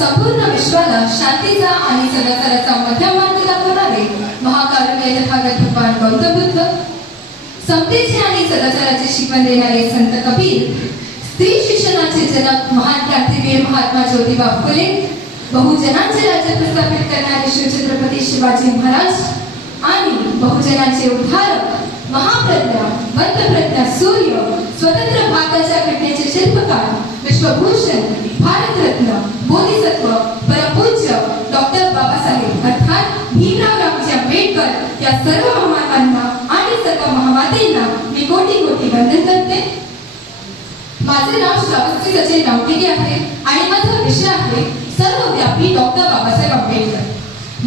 संपूर्ण विश्वाला शांतीचा आणि सदाचाराचा मध्यम मार्ग दाखवणारे महाकारुण्य तथागत भगवान गौतम बुद्ध समतेचे आणि सदाचाराची शिकवण देणारे संत कबीर स्त्री शिक्षणाचे जनक महान क्रांतीवीर महात्मा ज्योतिबा फुले बहुजनांचे राज्य प्रस्थापित करणारे शिवछत्रपती शिवाजी महाराज आणि बहुजनांचे उद्धारक महाप्रज्ञा बंधप्रज्ञा सूर्य स्वतंत्र भारताच्या घटनेचे शिल्पकार विश्वभूषण भारतरत्न बोधिसत्व परमपूज्य डॉक्टर बाबासाहेब अर्थात भीमराव रामजी आंबेडकर या सर्व महामानवांना आणि सर्व महामातेंना मी कोटी कोटी वंदन करते. माझे नाव श्रावस्ती सचिन रामटेके आहे आणि माझा विषय आहे सर्वव्यापी डॉक्टर बाबासाहेब आंबेडकर.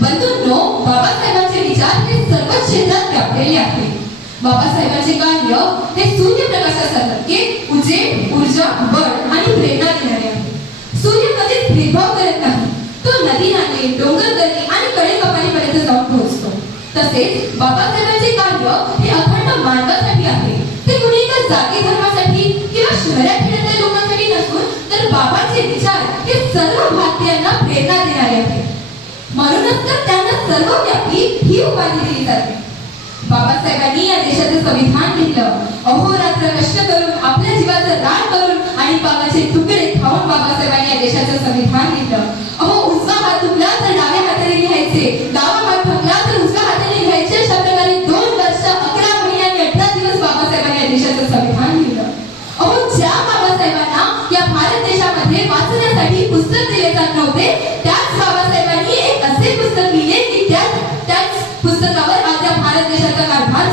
बंधूंनो बाबासाहेबांचे विचार हे सर्व क्षेत्रात व्यापलेले आहेत. बाबासाहेबांचे कार्य हे सूर्यप्रकाशासारखे उजेड ऊर्जा बळ आणि प्रेरणा देणारे आहे. सूर्य कधीच भेदभाव करत नाही. तो नदी नाले डोंगर दरी आणि कडे कपारीपर्यंत जाऊन पोहोचतो. तसेच बाबासाहेबांचे कार्य हे अखंड मानवासाठी आहे. ते कुणी एका जाती धर्मासाठी किंवा शहरात खेळणाऱ्या लोकांसाठी नसून तर बाबांचे विचार हे सर्व भारतीयांना प्रेरणा देणारे आहे. म्हणूनच तर त्यांना सर्वव्यापी ही उपाधी दिली जाते. बाबासाहेबांनी या देशाचं संविधान घेतलं. अहोरात्र कष्ट करून आपल्या जीवाचं दान करून आणि बाबाचे तुकडे खाऊन बाबासाहेबांनी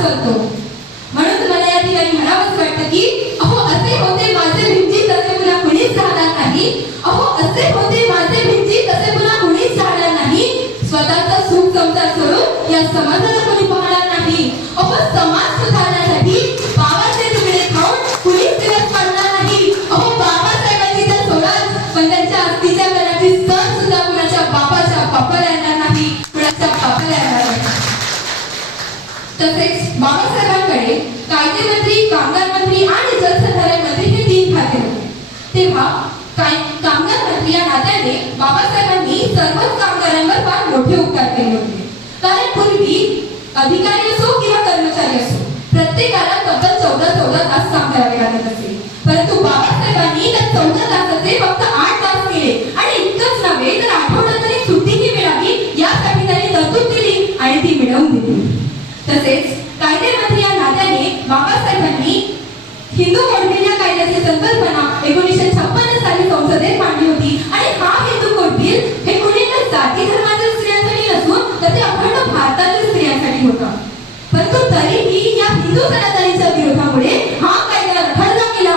करतो. म्हणून मला या ठिकाणी म्हणावंच वाटतं की अहो असे होते माझे भिंती तसे पुन्हा कुणीच राहणार नाही. अहो असे होते माझे भिंती तसे पुन्हा कुणीच राहणार नाही. स्वतःचा सुख संसार सोडून या समाजाला तसेच बाबासाहेबांकडे कायदे मंत्री कामगार मंत्री आणि जलसंधारण मंत्री हे तीन खाते होते तेव्हा काय कामगार मंत्री या नात्याने बाबासाहेबांनी सर्वच कामगारांवर फार मोठे उपकार केले होते. कारण पूर्वी अधिकारी असो किंवा कर्मचारी असो प्रत्येकाला तब्बल चौदा चौदा तास काम करावे लागत असे. परंतु बाबासाहेबांनी त्या चौदा तासाचे फक्त हिंदू कोडबिल या कायद्याची संकल्पना एकोणीसशे छप्पन्न साली संसदेत मांडली होती. आणि हा हिंदू कोडबिल हे कुणी जाती धर्मातील स्त्रियांसाठी नसून तर ते अखंड भारतातील स्त्रियांसाठी होता. परंतु तरीही या हिंदू सनातनीच्या विरोधामुळे हा कायदा रखडला गेला.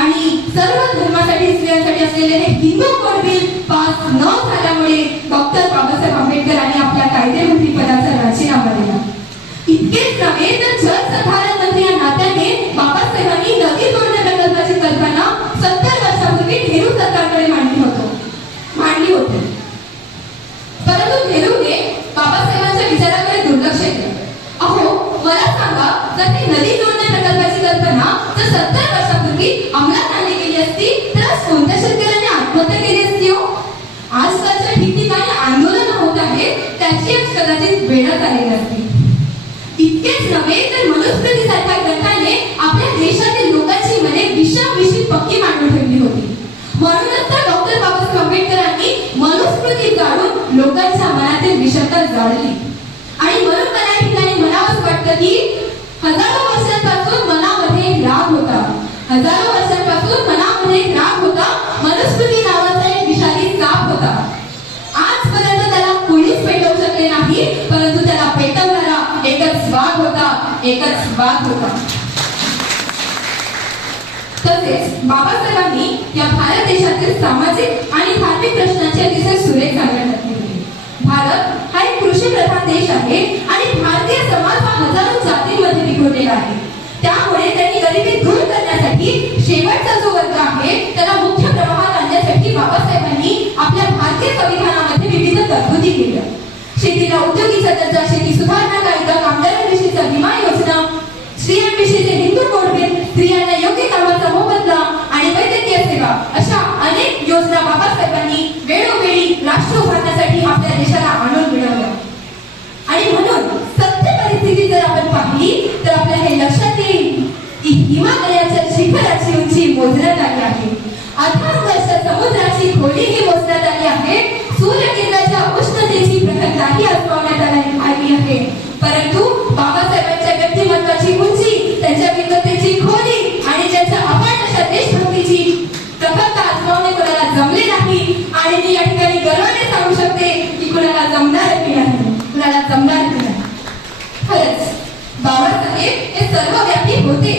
आणि सर्व धर्मासाठी स्त्रियांसाठी असलेले हे हिंदू कोडबिल पास न झाल्यामुळे डॉक्टर बाबासाहेब आंबेडकरांनी आपल्या कायदेमंत्री पदाचा बाबासाहेबांच्या विचाराकडे दुर्लक्ष केलं अहो मला सांगा जर नदी जोडण्या प्रकल्पाची कल्पना जर सत्तर वर्षापूर्वी अंमलात आणली गेली असती तर आज कोणत्या शेतकऱ्याने आत्महत्या केली असती हो? आजकालच्या ठिकठिकाणी आंदोलन होत आहे त्याची आज कदाचित वेळच आलेली असती इतकेच नव्हे तर मनुस्मृतीसारख्या ग्रंथाने आपल्या देशातील लोकांची मने विषाविषयी पक्की मांडून ठेवली होती म्हणूनच तर डॉक्टर बाबासाहेब आंबेडकरांनी मनुस्मृती जाळून लोकांच्या मनातील विषमता जाळली आणि म्हणून मला ठिकाणी मला असं वाटतं की हजारो वर्षांपासून मनामध्ये राग होता. हजारो वर्षांपासून मनामध्ये राग होता. मनुस्मृती नावाचा एक विषारी साप होता. आजपर्यंत त्याला कोणीच पेटवू शकले नाही परंतु त्याला पेटवणारा एकच वाघ होता एकच वाघ होता. तसेच बाबासाहेबांनी या भारत देशातील सामाजिक आणि धार्मिक प्रश्नांची अतिशय सुरेख सांगण्यात भारत हा एक कृषी प्रधान देश आहे आणि भारतीय समाज हा हजारो जातींमध्ये विखुरलेला आहे. त्यामुळे त्यांनी गरिबी दूर करण्यासाठी शेवटचा जो वर्ग आहे त्याला मुख्य प्रवाहात आणण्यासाठी बाबासाहेबांनी आपल्या भारतीय संविधानामध्ये विविध तरतुदी केल्या. शेतीला उद्योगीचा दर्जा शेती परंतु बाबासाहेबांच्या व्यक्तिमत्वाची उंची त्यांच्या विकतेची खोली आणि त्यांच्या अफाट अशा देशभक्तीची प्रखरता आजमावणे कोणाला जमले नाही आणि मी या ठिकाणी गर्वाने सांगू शकते की कुणाला जमणारही नाही कुणाला जमणारही नाही. खरंच बाबासाहेब हे सर्वव्यापी होते.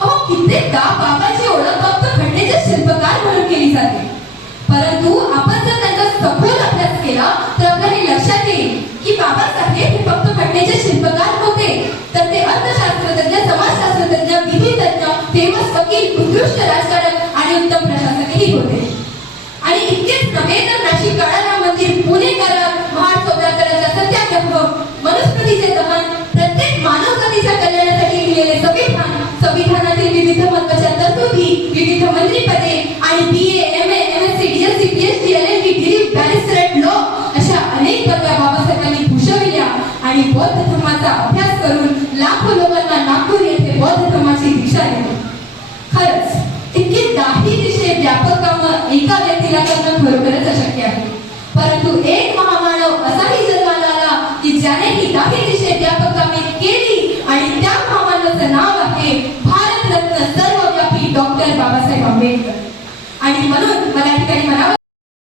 अहो कित्येकदा बाबाची ओळख फक्त खंडेचे शिल्पकार म्हणून केली जाते. परंतु आपण जर त्यांचा सखोल अभ्यास केला तर आपल्याला हे लक्षात येईल की बाबासाहेब हे फक्त खंडेचे शिल्पकार होते. तर ते अर्थशास्त्रज्ञ समाजशास्त्रज्ञ विधितज्ञ फेमस वकील उत्कृष्ट आणि बौद्ध धर्माचा अभ्यास करून लाखो लोकांना नागपूर येथे बौद्ध धर्माची दिशा दिली. खरंच इतकी दाही दिशे व्यापक काम एका व्यक्तीला करणं खरोखरच अशक्य आहे. परंतु एक महामानव असा